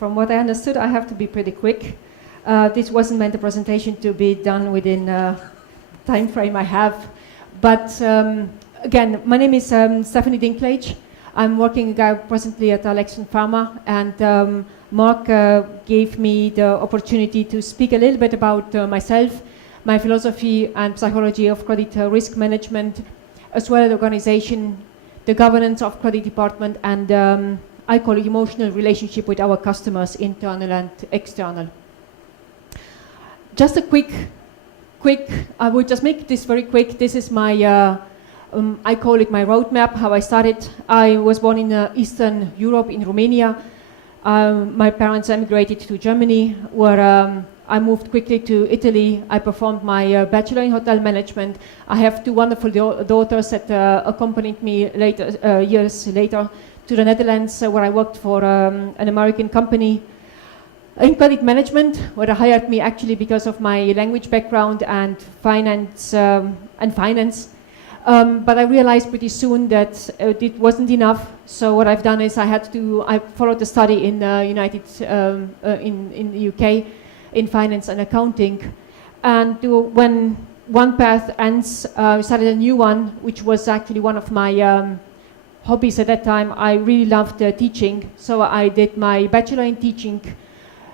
from what I understood, I have to be pretty quick. This wasn't meant a presentation to be done within time frame I have. But again, my name is Stefanie Dinklage. I'm working presently at Alexion Pharma, and Mark gave me the opportunity to speak a little bit about myself, my philosophy and psychology of credit risk management, as well as the organization, the governance of credit department, and I call it emotional relationship with our customers, internal and external. Just a quick, I will just make this very quick. This is my, I call it my roadmap, how I started. I was born in Eastern Europe, in Romania. My parents emigrated to Germany, where I moved quickly to Italy. I performed my bachelor in hotel management. I have two wonderful daughters that accompanied me later, years later to the Netherlands, where I worked for an American company in credit management, where they hired me actually because of my language background and finance. But I realized pretty soon that it wasn't enough. So what I've done is I followed a study in in the UK in finance and accounting. And when one path ends, I started a new one, which was actually one of my hobbies at that time. I really loved teaching. So I did my bachelor in teaching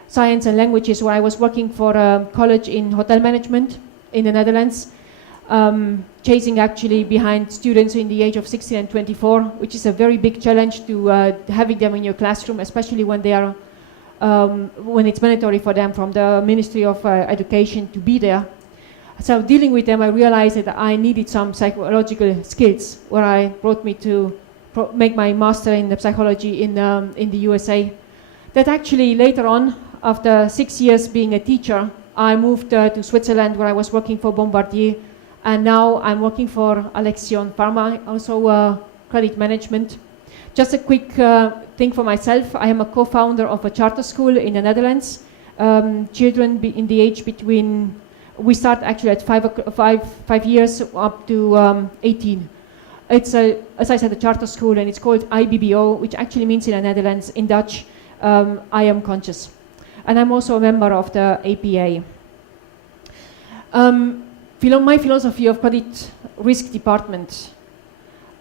science and languages, where I was working for a college in hotel management in the Netherlands, chasing actually behind students in the age of 16 and 24, which is a very big challenge to having them in your classroom, especially when they are when it's mandatory for them from the Ministry of Education to be there. So dealing with them, I realized that I needed some psychological skills, where I brought me to make my master in the psychology in the USA. That actually later on, after 6 years being a teacher, I moved to Switzerland, where I was working for Bombardier, and now I'm working for Alexion Pharma, also credit management. Just a quick thing for myself. I am a co-founder of a charter school in the Netherlands. Children in the age between, we start actually at 5 years up to 18. It's as I said, a charter school, and it's called IBBO, which actually means in the Netherlands, in Dutch, I am conscious. And I'm also a member of the APA. My philosophy of credit risk department.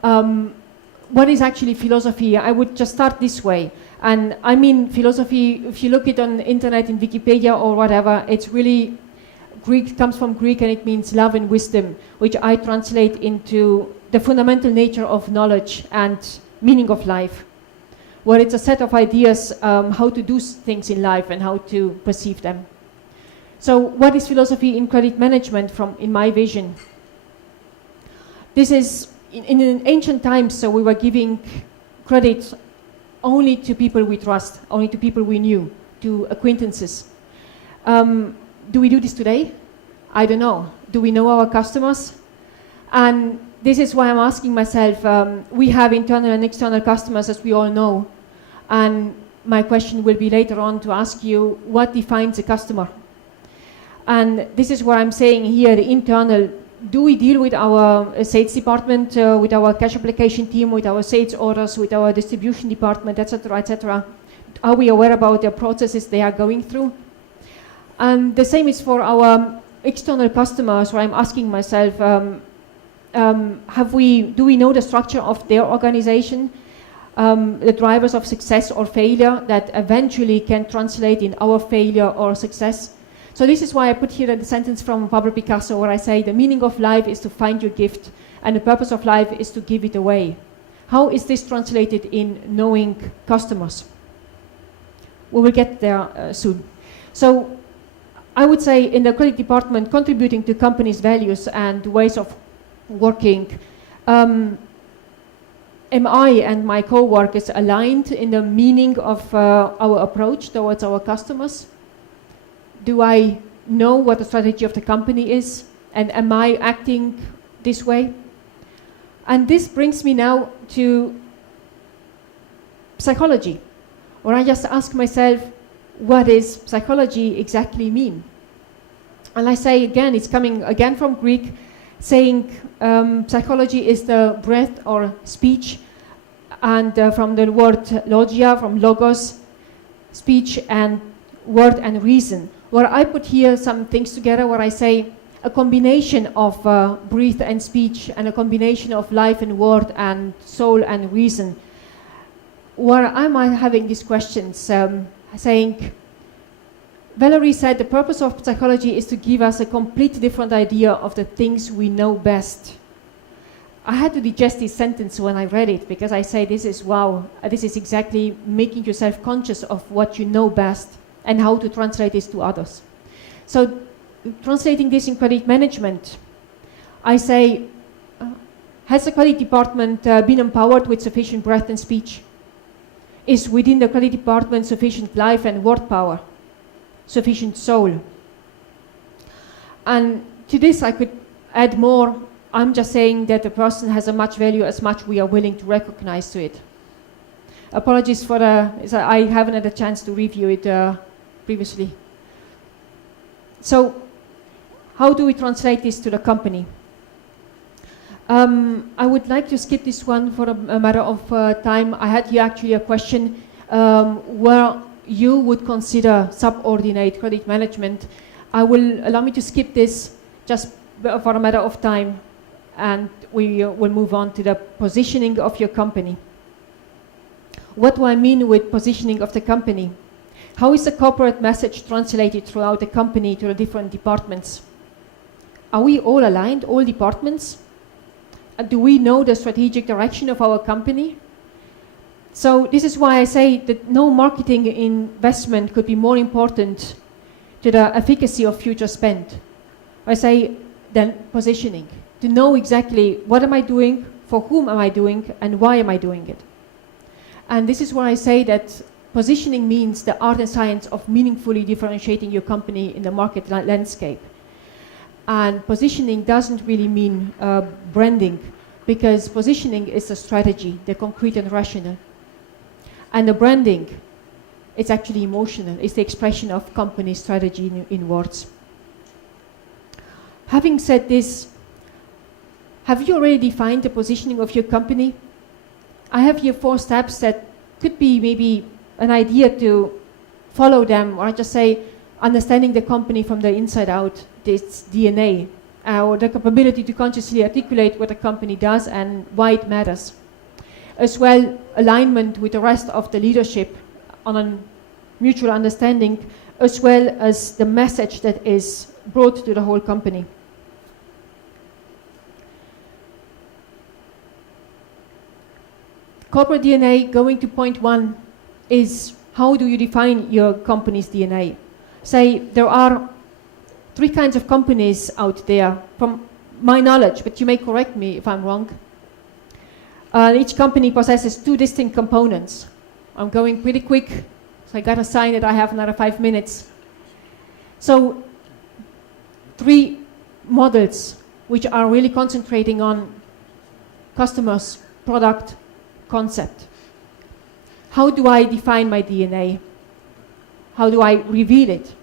What is actually philosophy? I would just start this way. And I mean philosophy, if you look it on the internet, in Wikipedia or whatever, it's really Greek, comes from Greek, and it means love and wisdom, which I translate into the fundamental nature of knowledge and meaning of life, where it's a set of ideas how to do things in life and how to perceive them. So what is philosophy in credit management in my vision? This is, in ancient times, so we were giving credit only to people we trust, only to people we knew, to acquaintances. Do we do this today? I don't know. Do we know our customers? And this is why I'm asking myself, we have internal and external customers, as we all know. And my question will be later on to ask you, what defines a customer? And this is what I'm saying here, the internal. Do we deal with our sales department, with our cash application team, with our sales orders, with our distribution department, etc., etc.? Are we aware about the processes they are going through? And the same is for our external customers, where I'm asking myself, do we know the structure of their organization, the drivers of success or failure that eventually can translate in our failure or success? So this is why I put here the sentence from Pablo Picasso, where I say the meaning of life is to find your gift, and the purpose of life is to give it away. How is this translated in knowing customers? We will get there soon. So I would say in the credit department, contributing to companies' values and ways of working, am I and my co-workers aligned in the meaning of our approach towards our customers? Do I know what the strategy of the company is? And am I acting this way? And this brings me now to psychology, where I just ask myself, what does psychology exactly mean? And I say again, it's coming again from Greek, saying psychology is the breath or speech, and from the word logia, from logos, speech and word and reason, where I put here some things together where I say a combination of breath and speech and a combination of life and word and soul and reason, where am I having these questions saying, Valerie said the purpose of psychology is to give us a completely different idea of the things we know best. I had to digest this sentence when I read it, because I say this is, wow, this is exactly making yourself conscious of what you know best and how to translate this to others. So translating this in credit management, I say, has the credit department been empowered with sufficient breath and speech? Is within the credit department sufficient life and word power? Sufficient soul? And to this I could add more. I'm just saying that the person has as much value as much we are willing to recognize to it. Apologies for I haven't had a chance to review it previously. So how do we translate this to the company? I would like to skip this one for a matter of time. I had here actually a question where you would consider subordinate credit management. Allow me to skip this just for a matter of time, and we will move on to the positioning of your company. What do I mean with positioning of the company? How is the corporate message translated throughout the company to the different departments? Are we all aligned, all departments? Do we know the strategic direction of our company? So this is why I say that no marketing investment could be more important to the efficacy of future spend. I say then positioning, to know exactly what am I doing, for whom am I doing, and why am I doing it. And this is why I say that positioning means the art and science of meaningfully differentiating your company in the market landscape. And positioning doesn't really mean branding, because positioning is a strategy, the concrete and rational. And the branding, it's actually emotional. It's the expression of company strategy in words. Having said this, have you already defined the positioning of your company? I have here 4 steps that could be maybe an idea to follow them, or just say understanding the company from the inside out, its DNA, or the capability to consciously articulate what a company does and why it matters. As well, alignment with the rest of the leadership on a mutual understanding, as well as the message that is brought to the whole company. Corporate DNA, going to point 1, is how do you define your company's DNA? Say there are 3 kinds of companies out there, from my knowledge, but you may correct me if I'm wrong. Each company possesses 2 distinct components. I'm going pretty quick, so I got a sign that I have another 5 minutes. So 3 models which are really concentrating on customers, product, concept. How do I define my DNA? How do I reveal it?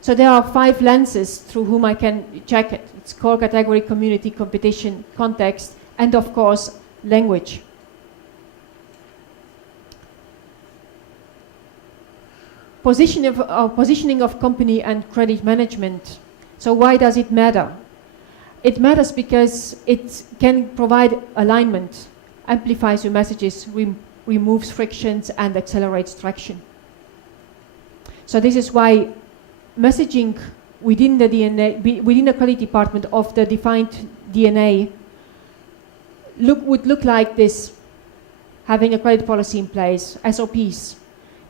So there are 5 lenses through whom I can check it. It's core, category, community, competition, context, and of course, language. Positioning of company and credit management. So why does it matter? It matters because it can provide alignment, amplifies your messages, removes frictions, and accelerates traction. So this is why messaging within the DNA, within the credit department of the defined DNA would look like this: having a credit policy in place, SOPs,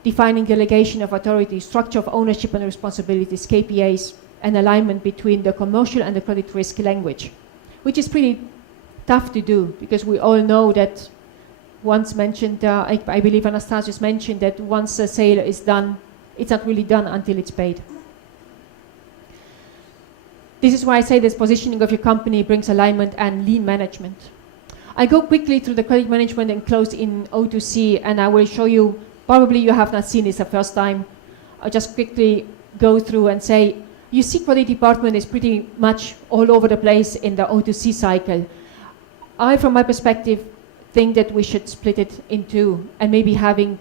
defining delegation of authority, structure of ownership and responsibilities, KPIs, and alignment between the commercial and the credit risk language, which is pretty tough to do, because we all know that once mentioned, I believe Anastasius mentioned that once a sale is done, it's not really done until it's paid. This is why I say this positioning of your company brings alignment and lean management. I go quickly through the credit management and close in O2C, and I will show you, probably you have not seen this the first time. I'll just quickly go through and say, you see credit department is pretty much all over the place in the O2C cycle. I, from my perspective, think that we should split it in 2 and maybe having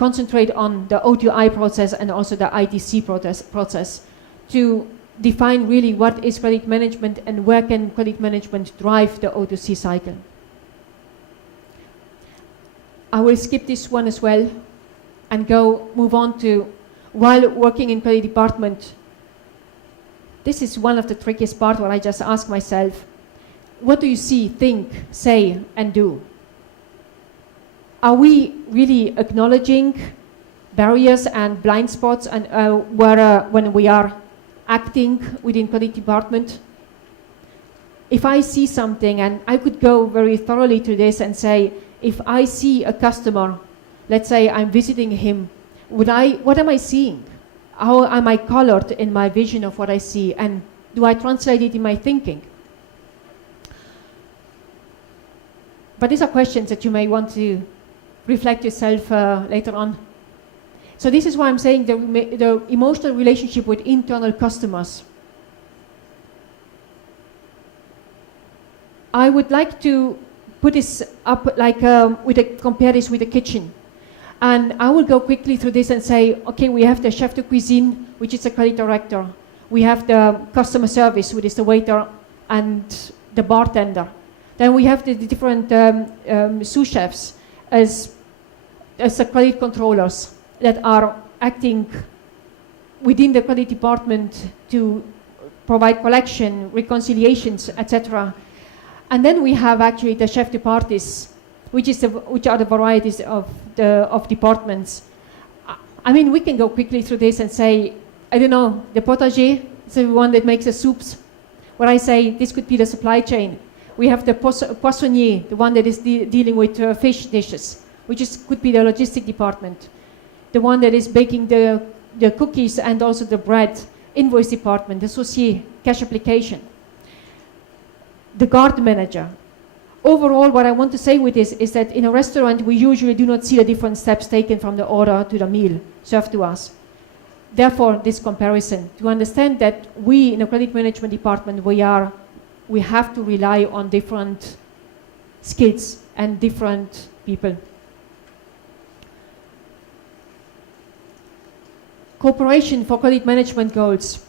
concentrate on the O2I process and also the ITC process to define really what is credit management and where can credit management drive the O2C cycle. I will skip this one as well and move on to, while working in credit department, this is one of the trickiest parts where I just ask myself, what do you see, think, say, and do? Are we really acknowledging barriers and blind spots and when we are acting within credit department? If I see something, and I could go very thoroughly to this and say, if I see a customer, let's say I'm visiting him, what am I seeing? How am I colored in my vision of what I see? And do I translate it in my thinking? But these are questions that you may want to reflect yourself later on. So this is why I'm saying the emotional relationship with internal customers. I would like to put this up like compare this with the kitchen. And I will go quickly through this and say, okay, we have the chef de cuisine, which is the credit director. We have the customer service, which is the waiter and the bartender. Then we have the different sous chefs as the credit controllers that are acting within the credit department to provide collection, reconciliations, etc. And then we have actually the chef de parties, which are the varieties of departments. I mean, we can go quickly through this and say, I don't know, the potager is the one that makes the soups. Where I say this could be the supply chain. We have the poissonnier, the one that is dealing with fish dishes, which could be the logistic department. The one that is baking the cookies and also the bread, invoice department, the associé, cash application. The guard manager. Overall, what I want to say with this is that in a restaurant, we usually do not see the different steps taken from the order to the meal served to us. Therefore, this comparison, to understand that we in the credit management department, we have to rely on different skills and different people. Cooperation for credit management goals.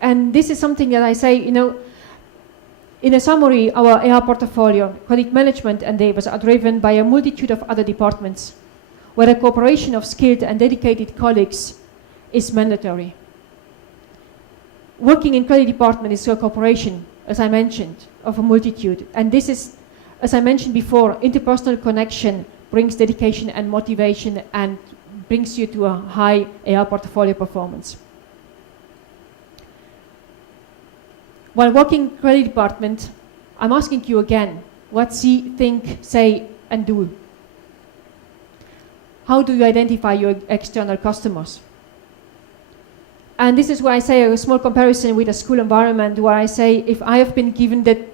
And this is something that I say, in a summary, our AR portfolio, credit management endeavors are driven by a multitude of other departments, where the cooperation of skilled and dedicated colleagues is mandatory. Working in credit department is a cooperation, as I mentioned, of a multitude. And this is, as I mentioned before, interpersonal connection brings dedication and motivation and brings you to a high AR portfolio performance. While working in credit department, I'm asking you again, what see, think, say, and do? How do you identify your external customers? And this is where I say a small comparison with a school environment, where I say, if I have been given the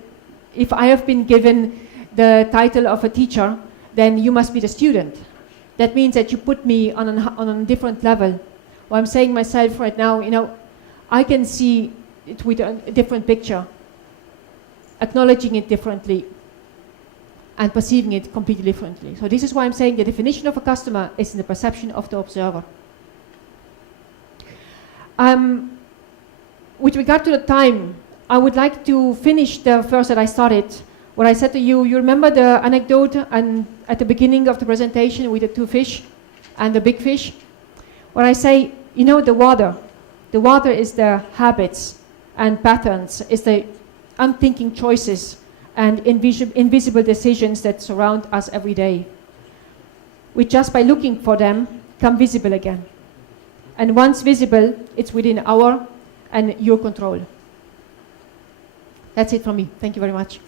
title of a teacher, then you must be the student. That means that you put me on a different level. Well, I'm saying myself right now, I can see it with a different picture, acknowledging it differently, and perceiving it completely differently. So this is why I'm saying the definition of a customer is in the perception of the observer. With regard to the time, I would like to finish the verse that I started, where I said to you, you remember the anecdote at the beginning of the presentation with the two fish and the big fish? Where I say, the water is the habits and patterns, is the unthinking choices and invisible decisions that surround us every day, which just by looking for them, come visible again. And once visible, it's within our and your control. That's it from me. Thank you very much.